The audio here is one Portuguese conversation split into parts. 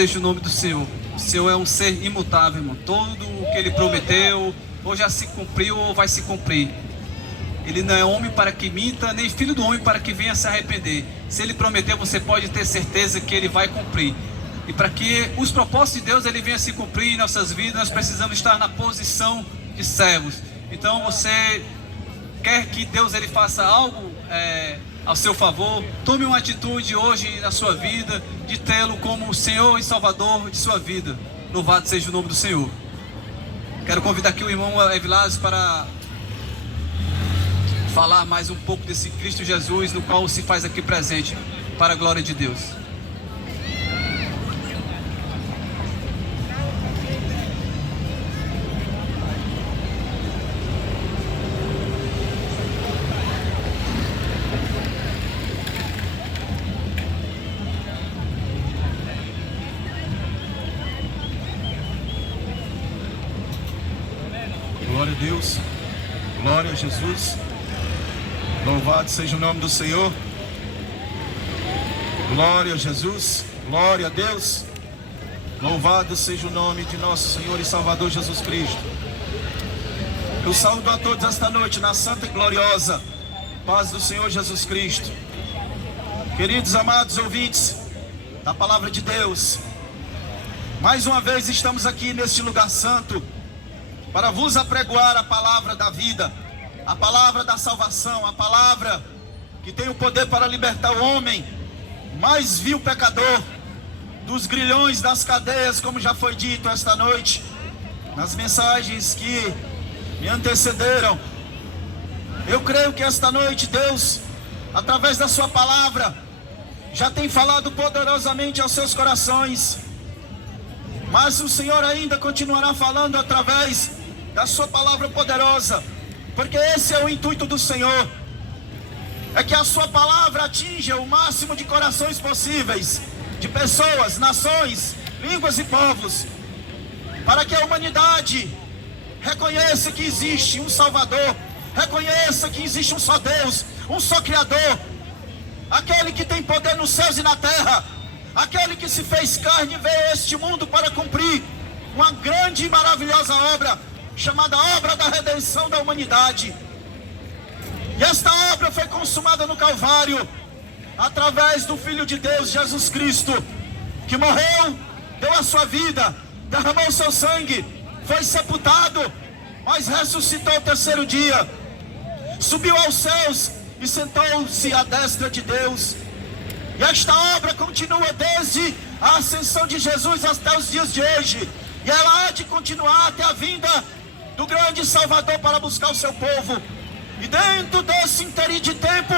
seja o nome do Senhor. O Senhor é um ser imutável, irmão. Tudo o que Ele prometeu, ou já se cumpriu, ou vai se cumprir. Ele não é homem para que minta, nem filho do homem para que venha se arrepender. Se Ele prometeu, você pode ter certeza que Ele vai cumprir. E para que os propósitos de Deus Ele venha se cumprir em nossas vidas, nós precisamos estar na posição de servos. Então você quer que Deus Ele faça algo ao seu favor, tome uma atitude hoje na sua vida, de tê-lo como o Senhor e Salvador de sua vida. Louvado seja o nome do Senhor. Quero convidar aqui o irmão Evilásio para falar mais um pouco desse Cristo Jesus, no qual se faz aqui presente, para a glória de Deus. Glória a Deus, glória a Jesus, louvado seja o nome do Senhor, glória a Jesus, glória a Deus, louvado seja o nome de nosso Senhor e Salvador Jesus Cristo. Eu saúdo a todos esta noite na santa e gloriosa paz do Senhor Jesus Cristo. Queridos amados ouvintes da palavra de Deus, mais uma vez estamos aqui neste lugar santo para vos apregoar a palavra da vida, a palavra da salvação, a palavra que tem o poder para libertar o homem, mais vil pecador, dos grilhões das cadeias, como já foi dito esta noite, nas mensagens que me antecederam. Eu creio que esta noite Deus, através da sua palavra, já tem falado poderosamente aos seus corações, mas o Senhor ainda continuará falando através da sua palavra poderosa, porque esse é o intuito do Senhor, é que a sua palavra atinja o máximo de corações possíveis, de pessoas, nações, línguas e povos, para que a humanidade reconheça que existe um Salvador, reconheça que existe um só Deus, um só Criador, aquele que tem poder nos céus e na terra, aquele que se fez carne e veio a este mundo para cumprir uma grande e maravilhosa obra, chamada obra da redenção da humanidade. E esta obra foi consumada no Calvário, através do Filho de Deus, Jesus Cristo, que morreu, deu a sua vida, derramou o seu sangue, foi sepultado, mas ressuscitou ao terceiro dia, subiu aos céus e sentou-se à destra de Deus. E esta obra continua desde a ascensão de Jesus até os dias de hoje, e ela há de continuar até a vinda do grande Salvador para buscar o seu povo. E dentro desse interim de tempo,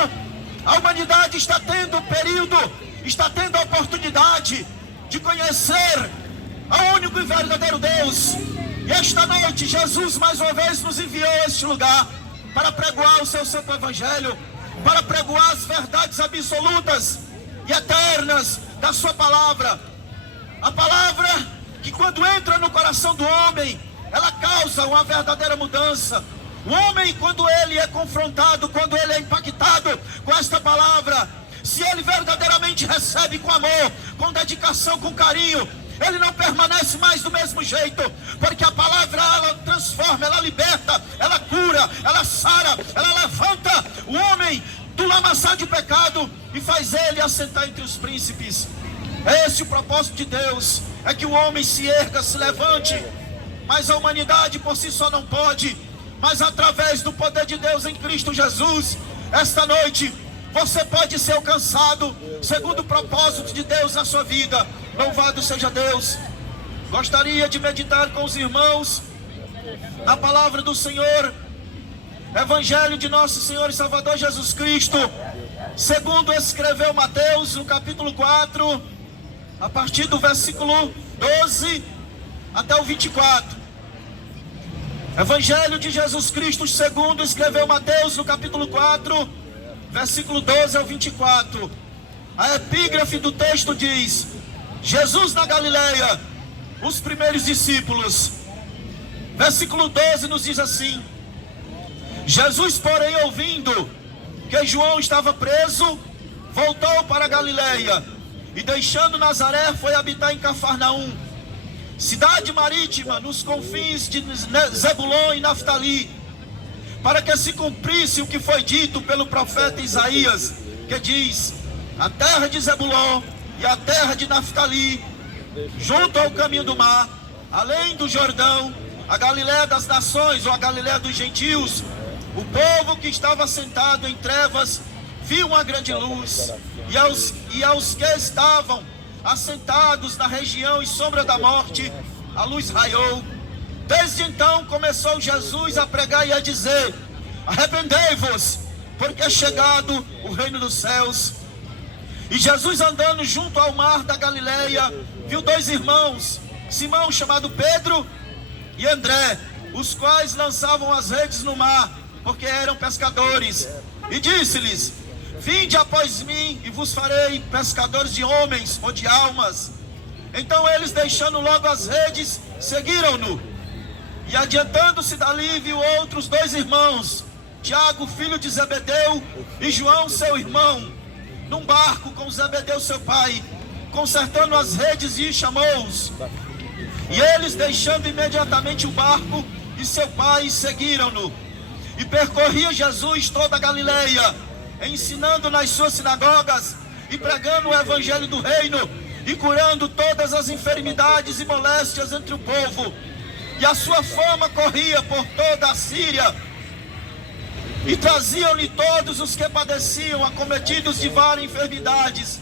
a humanidade está tendo o período, está tendo a oportunidade de conhecer ao único e verdadeiro Deus. E esta noite Jesus mais uma vez nos enviou a este lugar para pregoar o seu santo evangelho, para pregoar as verdades absolutas e eternas da sua palavra. A palavra que, quando entra no coração do homem, ela causa uma verdadeira mudança. O homem, quando ele é confrontado, quando ele é impactado com esta palavra, se ele verdadeiramente recebe com amor, com dedicação, com carinho, ele não permanece mais do mesmo jeito, porque a palavra, ela transforma, ela liberta, ela cura, ela sara, ela levanta o homem do lamaçal de pecado e faz ele assentar entre os príncipes. Esse é o propósito de Deus, é que o homem se erga, se levante. Mas a humanidade por si só não pode. Mas através do poder de Deus em Cristo Jesus, esta noite você pode ser alcançado segundo o propósito de Deus na sua vida. Louvado seja Deus. Gostaria de meditar com os irmãos na palavra do Senhor, Evangelho de nosso Senhor e Salvador Jesus Cristo, segundo escreveu Mateus, no capítulo 4, a partir do versículo 12 até o 24. Evangelho de Jesus Cristo segundo escreveu Mateus, no capítulo 4, versículo 12 ao 24. A epígrafe do texto diz: Jesus na Galileia, os primeiros discípulos. Versículo 12 nos diz assim: Jesus, porém, ouvindo que João estava preso, voltou para a Galileia, e deixando Nazaré foi habitar em Cafarnaum, cidade marítima nos confins de Zebulon e Naftali, para que se cumprisse o que foi dito pelo profeta Isaías, que diz: a terra de Zebulon e a terra de Naftali, junto ao caminho do mar, além do Jordão, a Galiléia das nações, ou a Galiléia dos gentios, o povo que estava sentado em trevas viu uma grande luz, e aos que estavam assentados na região e sombra da morte, a luz raiou. Desde então começou Jesus a pregar e a dizer: arrependei-vos, porque é chegado o reino dos céus. E Jesus, andando junto ao mar da Galileia, viu dois irmãos, Simão, chamado Pedro, e André, os quais lançavam as redes no mar, porque eram pescadores. E disse-lhes: vinde após mim, e vos farei pescadores de homens ou de almas. Então eles, deixando logo as redes, seguiram-no. E adiantando-se dali, viu outros dois irmãos, Tiago, filho de Zebedeu, e João, seu irmão, num barco com Zebedeu, seu pai, consertando as redes, e chamou-os. E eles, deixando imediatamente o barco e seu pai, seguiram-no. E percorria Jesus toda a Galileia, ensinando nas suas sinagogas e pregando o evangelho do reino, e curando todas as enfermidades e moléstias entre o povo. E a sua fama corria por toda a Síria. E traziam-lhe todos os que padeciam, acometidos de várias enfermidades,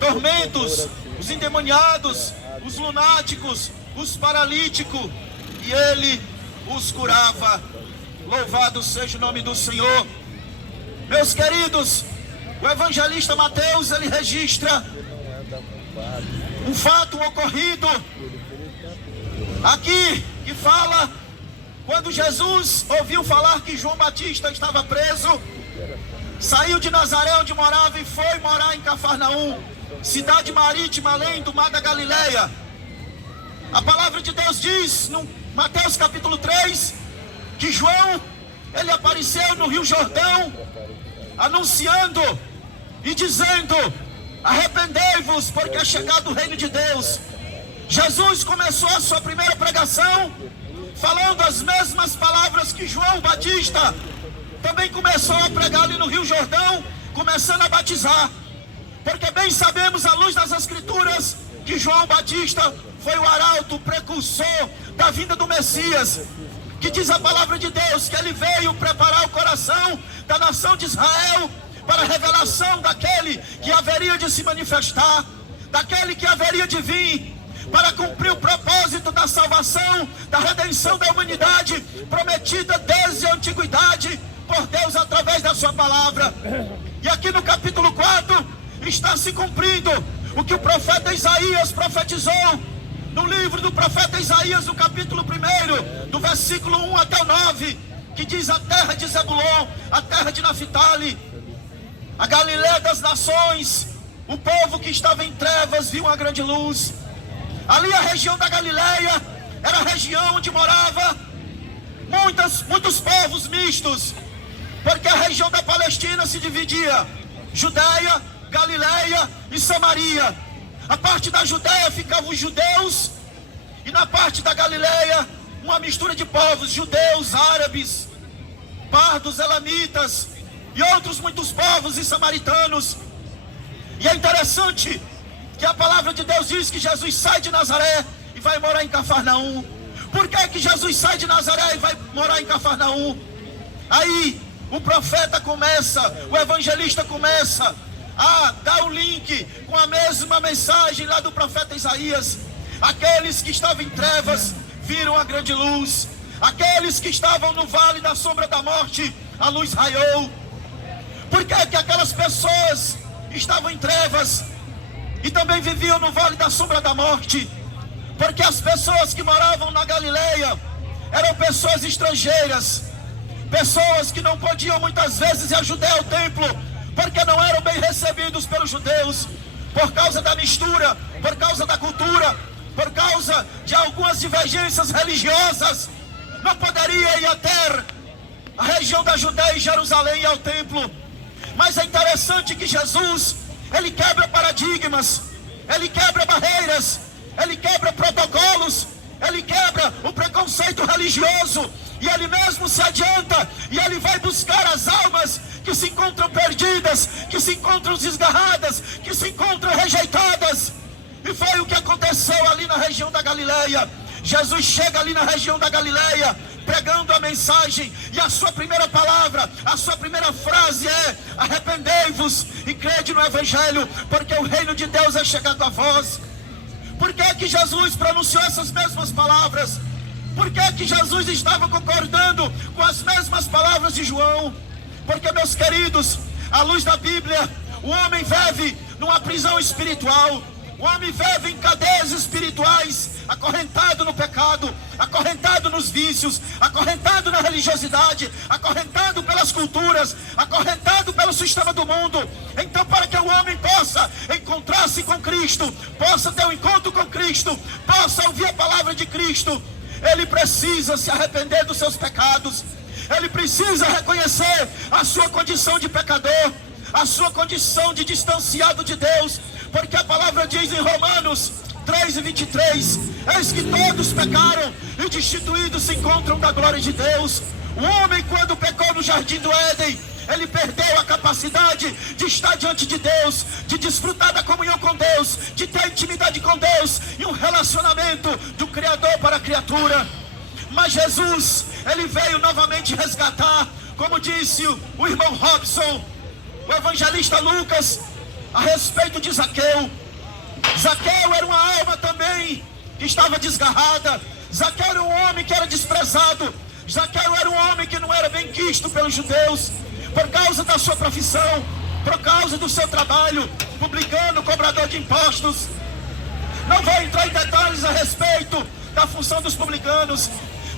tormentos, os endemoniados, os lunáticos, os paralíticos, e ele os curava. Louvado seja o nome do Senhor. Meus queridos, o evangelista Mateus, ele registra um fato ocorrido aqui, que fala quando Jesus ouviu falar que João Batista estava preso, saiu de Nazaré, onde morava, e foi morar em Cafarnaum, cidade marítima além do mar da Galileia. A palavra de Deus diz no Mateus capítulo 3 que João, ele apareceu no Rio Jordão, anunciando e dizendo: arrependei-vos, porque é chegado o reino de Deus. Jesus começou a sua primeira pregação falando as mesmas palavras que João Batista também começou a pregar ali no Rio Jordão, começando a batizar. Porque bem sabemos, à luz das Escrituras, que João Batista foi o arauto, o precursor da vinda do Messias, que diz a palavra de Deus que ele veio preparar o coração da nação de Israel para a revelação daquele que haveria de se manifestar, daquele que haveria de vir para cumprir o propósito da salvação, da redenção da humanidade, prometida desde a antiguidade por Deus através da sua palavra. E aqui no capítulo 4 está se cumprindo o que o profeta Isaías profetizou no livro do profeta Isaías, no capítulo 1, do versículo 1 até o 9, que diz: a terra de Zebulon, a terra de Naftali, a Galiléia das nações, o povo que estava em trevas viu uma grande luz. Ali a região da Galiléia era a região onde morava muitos povos mistos, porque a região da Palestina se dividia: Judeia, Galiléia e Samaria. A parte da Judeia ficavam os judeus, e na parte da Galiléia uma mistura de povos, judeus, árabes, pardos, elamitas e outros muitos povos e samaritanos. E é interessante que a palavra de Deus diz que Jesus sai de Nazaré e vai morar em Cafarnaum. Por que que Jesus sai de Nazaré e vai morar em Cafarnaum? Aí o profeta começa, o evangelista começa a dar o link com a mesma mensagem lá do profeta Isaías. Aqueles que estavam em trevas viram a grande luz. Aqueles que estavam no vale da sombra da morte, a luz raiou. Por que que aquelas pessoas estavam em trevas e também viviam no vale da sombra da morte? Porque as pessoas que moravam na Galileia eram pessoas estrangeiras, pessoas que não podiam muitas vezes ir ajudar ao templo, porque não eram bem recebidos pelos judeus, por causa da mistura, por causa da cultura, por causa de algumas divergências religiosas. Não poderia ir até a região da Judeia e Jerusalém e ao templo. Mas é interessante que Jesus, ele quebra paradigmas, ele quebra barreiras, ele quebra protocolos, ele quebra o preconceito religioso, e ele mesmo se adianta, e ele vai buscar as almas que se encontram perdidas, que se encontram desgarradas, que se encontram rejeitadas. E foi o que aconteceu ali na região da Galileia. Jesus chega ali na região da Galileia, pregando a mensagem, e a sua primeira palavra, a sua primeira frase é: arrependei-vos e crede no Evangelho, porque o reino de Deus é chegado a vós. Por que que Jesus pronunciou essas mesmas palavras? Por que que Jesus estava concordando com as mesmas palavras de João? Porque, meus queridos, à luz da Bíblia, o homem vive numa prisão espiritual. O homem vive em cadeias espirituais, acorrentado no pecado, acorrentado nos vícios, acorrentado na religiosidade, acorrentado pelas culturas, acorrentado pelo sistema do mundo. Então, para que o homem possa encontrar-se com Cristo, possa ter um encontro com Cristo, possa ouvir a palavra de Cristo, ele precisa se arrepender dos seus pecados. Ele precisa reconhecer a sua condição de pecador, a sua condição de distanciado de Deus, porque a palavra diz em Romanos 3:23: eis que todos pecaram e destituídos se encontram da glória de Deus. O homem, quando pecou no jardim do Éden, ele perdeu a capacidade de estar diante de Deus, de desfrutar da comunhão com Deus, de ter intimidade com Deus e um relacionamento do Criador para a criatura. Mas Jesus, ele veio novamente resgatar, como disse o irmão Robson, o evangelista Lucas, a respeito de Zaqueu. Zaqueu era uma alma também que estava desgarrada. Zaqueu era um homem que era desprezado. Zaqueu era um homem que não era bem quisto pelos judeus, por causa da sua profissão, por causa do seu trabalho, publicano, cobrador de impostos. Não vou entrar em detalhes a respeito da função dos publicanos,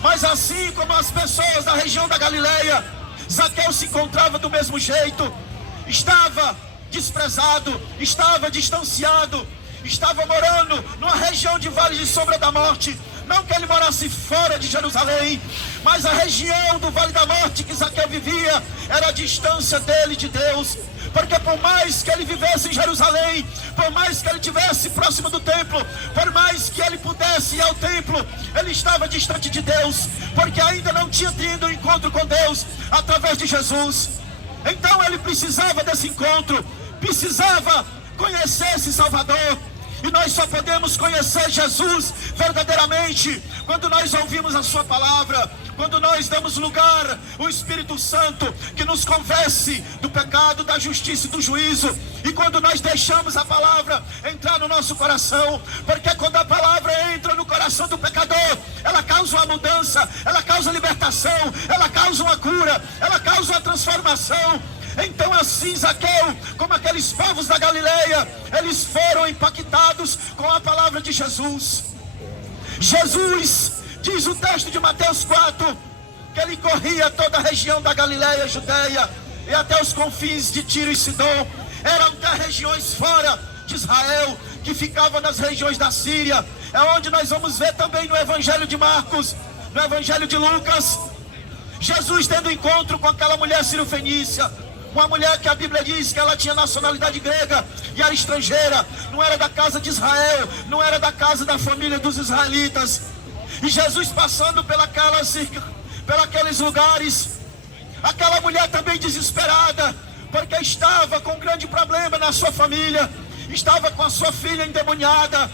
mas assim como as pessoas da região da Galileia, Zaqueu se encontrava do mesmo jeito. Estava desprezado, estava distanciado, estava morando numa região de vale de sombra da morte. Não que ele morasse fora de Jerusalém, mas a região do vale da morte que Zaqueu vivia era a distância dele de Deus. Porque por mais que ele vivesse em Jerusalém, por mais que ele estivesse próximo do templo, por mais que ele pudesse ir ao templo, ele estava distante de Deus, porque ainda não tinha tido um encontro com Deus através de Jesus. Então ele precisava desse encontro, precisava conhecer esse Salvador. E nós só podemos conhecer Jesus verdadeiramente quando nós ouvimos a sua palavra, quando nós damos lugar ao Espírito Santo que nos convence do pecado, da justiça e do juízo, e quando nós deixamos a palavra entrar no nosso coração. Porque quando a palavra entra no coração do pecador, ela causa uma mudança, ela causa libertação, ela causa uma cura, ela causa uma transformação. Então assim Zaqueu, como aqueles povos da Galileia, eles foram impactados com a palavra de Jesus. Jesus, diz o texto de Mateus 4, que ele corria toda a região da Galileia, Judeia e até os confins de Tiro e Sidom. Eram até regiões fora de Israel, que ficavam nas regiões da Síria. É onde nós vamos ver também no Evangelho de Marcos, no Evangelho de Lucas, Jesus tendo encontro com aquela mulher sírio-fenícia. Uma mulher que a Bíblia diz que ela tinha nacionalidade grega e era estrangeira, não era da casa de Israel, não era da casa da família dos israelitas. E Jesus passando pelos lugares, aquela mulher também desesperada, porque estava com um grande problema na sua família, estava com a sua filha endemoniada.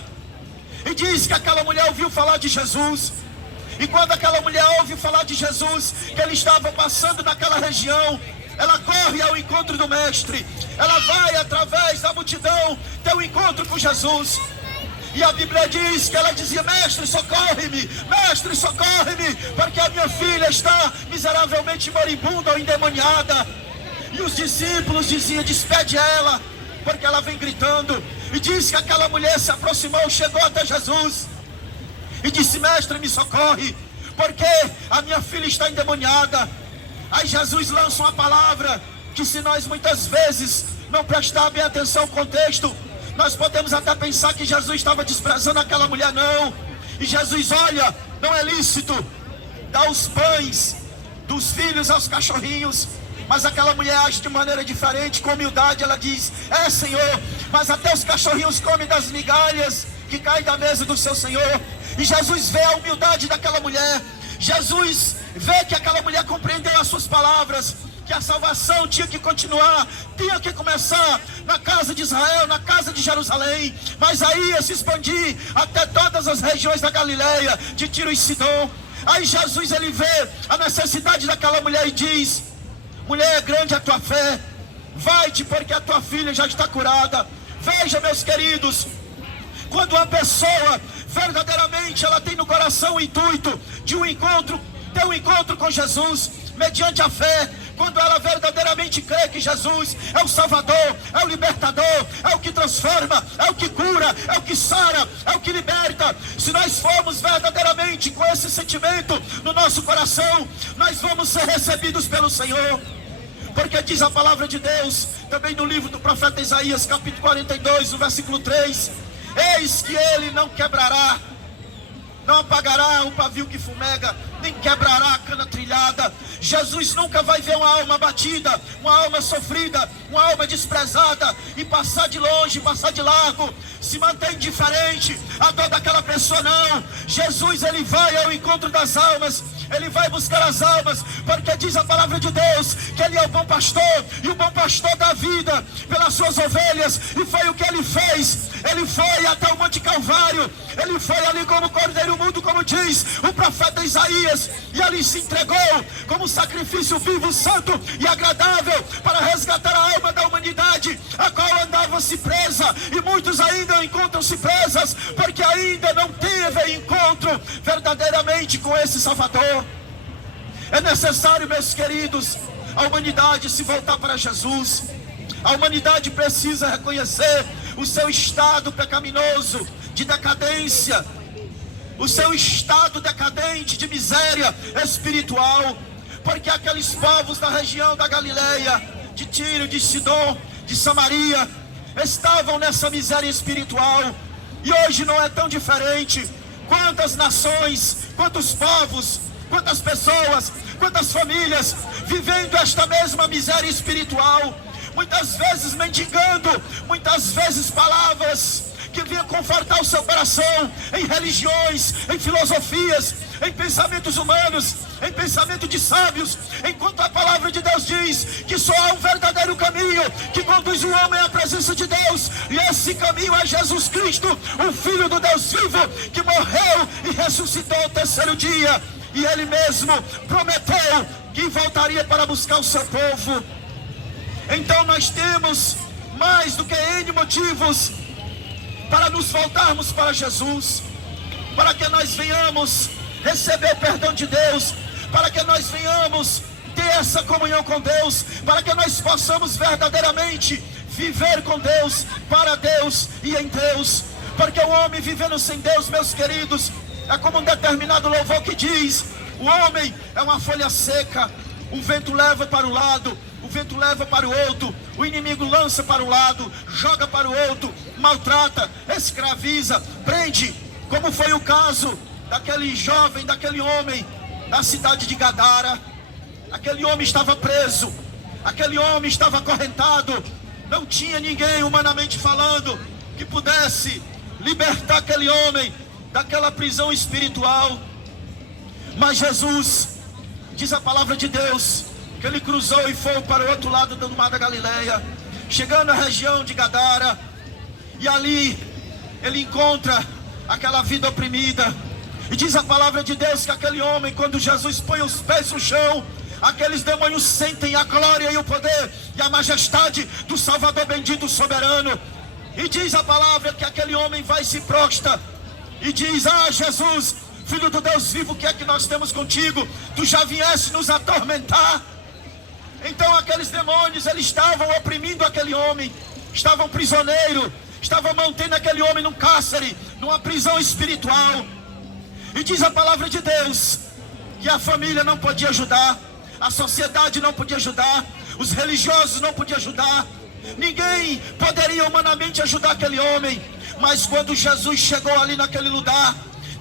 E diz que aquela mulher ouviu falar de Jesus. E quando aquela mulher ouve falar de Jesus, que ele estava passando naquela região, ela corre ao encontro do mestre, ela vai através da multidão ter um encontro com Jesus. E a Bíblia diz que ela dizia: mestre, socorre-me, porque a minha filha está miseravelmente moribunda ou endemoniada. E os discípulos diziam: despede ela, porque ela vem gritando. E diz que aquela mulher se aproximou, chegou até Jesus e disse: mestre, me socorre, porque a minha filha está endemoniada. Aí Jesus lança uma palavra que, se nós muitas vezes não prestar bem atenção ao contexto, nós podemos até pensar que Jesus estava desprezando aquela mulher. Não. E Jesus: olha, não é lícito dar os pães dos filhos aos cachorrinhos. Mas aquela mulher age de maneira diferente, com humildade. Ela diz: Senhor, mas até os cachorrinhos comem das migalhas que caem da mesa do seu Senhor. E Jesus vê a humildade daquela mulher. Jesus vê que aquela mulher compreendeu as suas palavras, que a salvação tinha que continuar, tinha que começar na casa de Israel, na casa de Jerusalém, mas aí ia se expandir até todas as regiões da Galileia, de Tiro e Sidom. Aí Jesus, ele vê a necessidade daquela mulher e diz: mulher, é grande a tua fé, vai-te, porque a tua filha já está curada. Veja, meus queridos, quando uma pessoa verdadeiramente ela tem no coração o intuito de ter um encontro com Jesus, mediante a fé, quando ela verdadeiramente crê que Jesus é o Salvador, é o Libertador, é o que transforma, é o que cura, é o que sara, é o que liberta. Se nós formos verdadeiramente com esse sentimento no nosso coração, nós vamos ser recebidos pelo Senhor. Porque diz a palavra de Deus, também no livro do profeta Isaías, capítulo 42, no versículo 3: eis que ele não quebrará, não apagará o pavio que fumega, nem quebrará a cana trilhada. Jesus nunca vai ver uma alma abatida, uma alma sofrida, uma alma desprezada e passar de longe, passar de largo, se manter indiferente a dor daquela pessoa. Não, Jesus, ele vai ao encontro das almas, ele vai buscar as almas, porque diz a palavra de Deus que ele é o bom pastor, e o bom pastor dá vida pelas suas ovelhas. E foi o que ele fez. Ele foi até o Monte Calvário, ele foi ali como cordeiro mudo, como diz o profeta Isaías, e ali se entregou como sacrifício vivo, santo e agradável, para resgatar a alma da humanidade, a qual andava-se presa, e muitos ainda encontram-se presas, porque ainda não teve encontro verdadeiramente com esse Salvador. É necessário, meus queridos, a humanidade se voltar para Jesus. A humanidade precisa reconhecer o seu estado pecaminoso, de decadência, o seu estado decadente de miséria espiritual, porque aqueles povos da região da Galileia, de Tiro, de Sidom, de Samaria, estavam nessa miséria espiritual, e hoje não é tão diferente. Quantas nações, quantos povos, quantas pessoas, quantas famílias vivendo esta mesma miséria espiritual, muitas vezes mendigando, muitas vezes palavras que vinham confortar o seu coração em religiões, em filosofias, em pensamentos humanos, em pensamento de sábios, enquanto a palavra de Deus diz que só há um verdadeiro caminho que conduz o homem à presença de Deus, e esse caminho é Jesus Cristo, o Filho do Deus vivo, que morreu e ressuscitou ao terceiro dia, e ele mesmo prometeu que voltaria para buscar o seu povo. Então nós temos mais do que N motivos para nos voltarmos para Jesus, para que nós venhamos receber o perdão de Deus, para que nós venhamos ter essa comunhão com Deus, para que nós possamos verdadeiramente viver com Deus, para Deus e em Deus. Porque o homem vivendo sem Deus, meus queridos, é como um determinado louvor que diz: o homem é uma folha seca, o vento leva para um lado, o vento leva para o outro, o inimigo lança para um lado, joga para o outro, maltrata, escraviza, prende, como foi o caso daquele jovem, daquele homem da cidade de Gadara. Aquele homem estava preso, aquele homem estava acorrentado, não tinha ninguém, humanamente falando, que pudesse libertar aquele homem daquela prisão espiritual. Mas Jesus, diz a palavra de Deus, que ele cruzou e foi para o outro lado do mar da Galileia, chegando à região de Gadara, e ali ele encontra aquela vida oprimida. E diz a palavra de Deus que aquele homem, quando Jesus põe os pés no chão, aqueles demônios sentem a glória e o poder e a majestade do Salvador bendito soberano. E diz a palavra que aquele homem vai e se prostra e diz: ah, Jesus, Filho do Deus vivo, o que é que nós temos contigo? Tu já vieste nos atormentar. Então aqueles demônios, eles estavam oprimindo aquele homem, estavam prisioneiros, estavam mantendo aquele homem num cárcere, numa prisão espiritual. E diz a palavra de Deus que a família não podia ajudar, a sociedade não podia ajudar, os religiosos não podiam ajudar, ninguém poderia humanamente ajudar aquele homem. Mas quando Jesus chegou ali naquele lugar,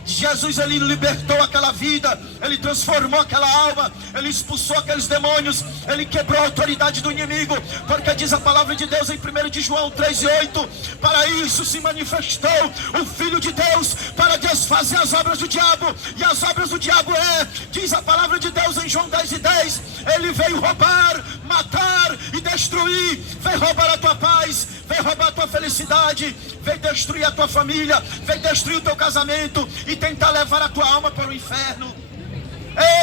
Jesus, ele libertou aquela vida, ele transformou aquela alma, ele expulsou aqueles demônios, ele quebrou a autoridade do inimigo, porque diz a palavra de Deus em 1 de João 3:8, para isso se manifestou o Filho de Deus, para desfazer as obras do diabo, e as obras do diabo diz a palavra de Deus em João 10:10, ele veio roubar, matar e destruir, veio roubar a tua paz, veio roubar a tua felicidade, veio destruir a tua família, veio destruir o teu casamento e tentar levar a tua alma para o inferno.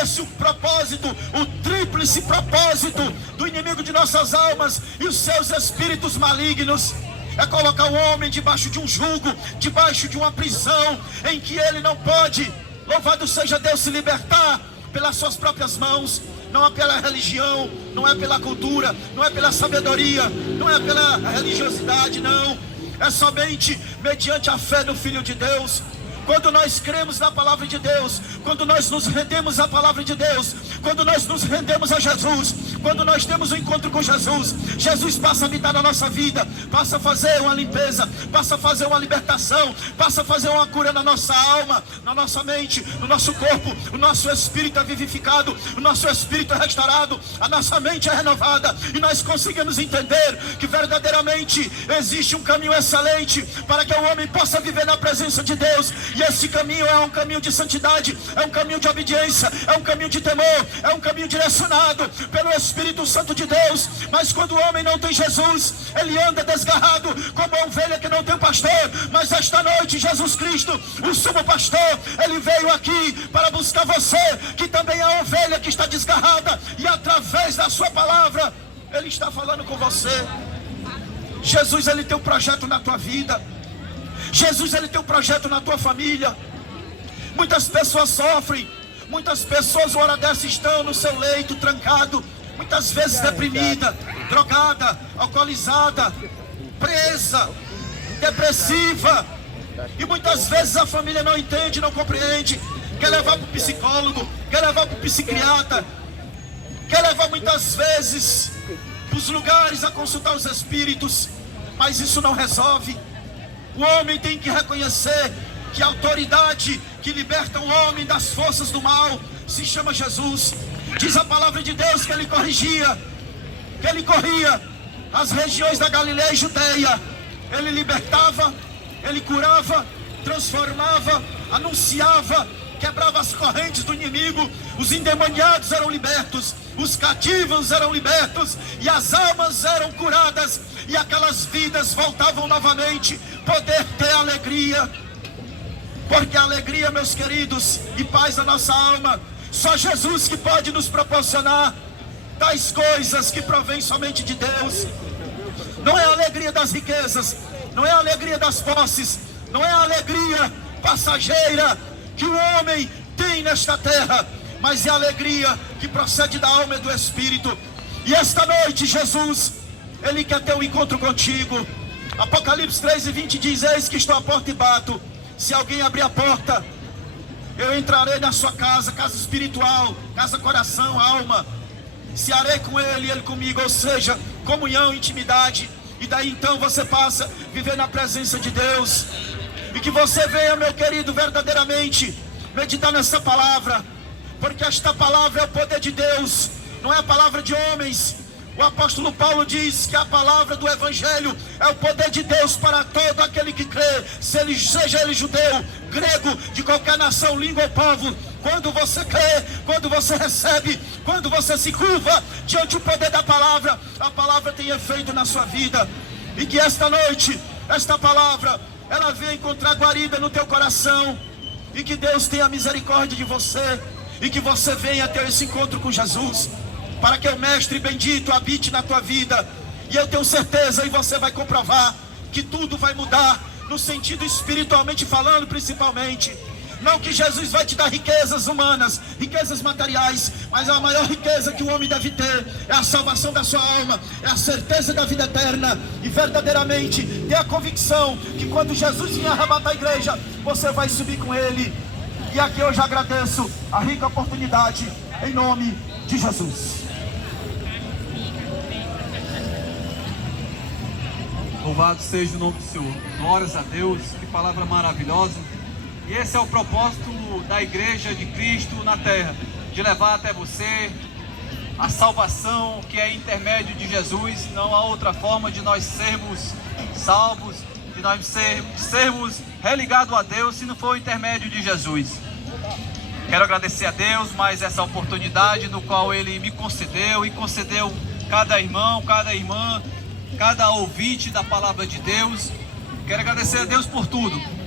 Esse é o propósito, o tríplice propósito do inimigo de nossas almas e os seus espíritos malignos. É colocar o homem debaixo de um jugo, debaixo de uma prisão em que ele não pode, louvado seja Deus, se libertar pelas suas próprias mãos. Não é pela religião, não é pela cultura, não é pela sabedoria, não é pela religiosidade, não. É somente mediante a fé no Filho de Deus. Quando nós cremos na palavra de Deus, quando nós nos rendemos à palavra de Deus, quando nós nos rendemos a Jesus, quando nós temos um encontro com Jesus, Jesus passa a habitar na nossa vida, passa a fazer uma limpeza, passa a fazer uma libertação, passa a fazer uma cura na nossa alma, na nossa mente, no nosso corpo. O nosso espírito é vivificado, o nosso espírito é restaurado, a nossa mente é renovada, e nós conseguimos entender que verdadeiramente existe um caminho excelente para que o homem possa viver na presença de Deus. E esse caminho é um caminho de santidade, é um caminho de obediência, é um caminho de temor, é um caminho direcionado pelo Espírito Santo de Deus. Mas quando o homem não tem Jesus, ele anda desgarrado como uma ovelha que não tem pastor. Mas esta noite Jesus Cristo, o sumo pastor, ele veio aqui para buscar você, que também é a ovelha que está desgarrada, e através da sua palavra ele está falando com você. Jesus, ele tem um projeto na tua vida. Jesus, ele tem um projeto na tua família. Muitas pessoas sofrem, muitas pessoas uma hora dessa estão no seu leito trancado, muitas vezes deprimida, drogada, alcoolizada, presa, depressiva, e muitas vezes a família não entende, não compreende, quer levar para o psicólogo, quer levar para o psiquiatra, quer levar muitas vezes para os lugares a consultar os espíritos, mas isso não resolve. O homem tem que reconhecer que a autoridade que liberta o homem das forças do mal se chama Jesus. Diz a palavra de Deus que ele corria as regiões da Galileia e Judeia. Ele libertava, ele curava, transformava, anunciava, quebrava as correntes do inimigo. Os endemoniados eram libertos, os cativos eram libertos, e as almas eram curadas, e aquelas vidas voltavam novamente poder ter alegria. Porque a alegria, meus queridos, e paz da nossa alma, só Jesus que pode nos proporcionar tais coisas que provém somente de Deus. Não é a alegria das riquezas, não é a alegria das posses, não é a alegria passageira que o homem tem nesta terra, mas é a alegria que procede da alma e do Espírito. E esta noite Jesus, ele quer ter um encontro contigo. Apocalipse 3:20 diz: eis que estou à porta e bato. Se alguém abrir a porta, eu entrarei na sua casa, casa espiritual, casa, coração, alma. Cearei com ele e ele comigo, ou seja, comunhão, intimidade. E daí então você passa a viver na presença de Deus. E que você venha, meu querido, verdadeiramente meditar nessa palavra, porque esta palavra é o poder de Deus, não é a palavra de homens. O apóstolo Paulo diz que a palavra do Evangelho é o poder de Deus para todo aquele que crê, seja ele judeu, grego, de qualquer nação, língua ou povo. Quando você crê, quando você recebe, quando você se curva diante do poder da palavra, a palavra tem efeito na sua vida. E que esta noite, esta palavra, ela venha encontrar guarida no teu coração, e que Deus tenha misericórdia de você, e que você venha ter esse encontro com Jesus, para que o Mestre bendito habite na tua vida. E eu tenho certeza, e você vai comprovar, que tudo vai mudar, no sentido espiritualmente falando principalmente. Não que Jesus vai te dar riquezas humanas, riquezas materiais, mas a maior riqueza que o homem deve ter é a salvação da sua alma, é a certeza da vida eterna, e verdadeiramente ter a convicção que quando Jesus vier arrebatar a igreja, você vai subir com ele. E aqui eu já agradeço a rica oportunidade, em nome de Jesus. Louvado seja o nome do Senhor. Glórias a Deus, que palavra maravilhosa. E esse é o propósito da Igreja de Cristo na Terra, de levar até você a salvação que é intermédio de Jesus. Não há outra forma de nós sermos salvos, de nós sermos religados a Deus, se não for o intermédio de Jesus. Quero agradecer a Deus mais essa oportunidade no qual Ele me concedeu e concedeu cada irmão, cada irmã, cada ouvinte da palavra de Deus. Quero agradecer a Deus por tudo.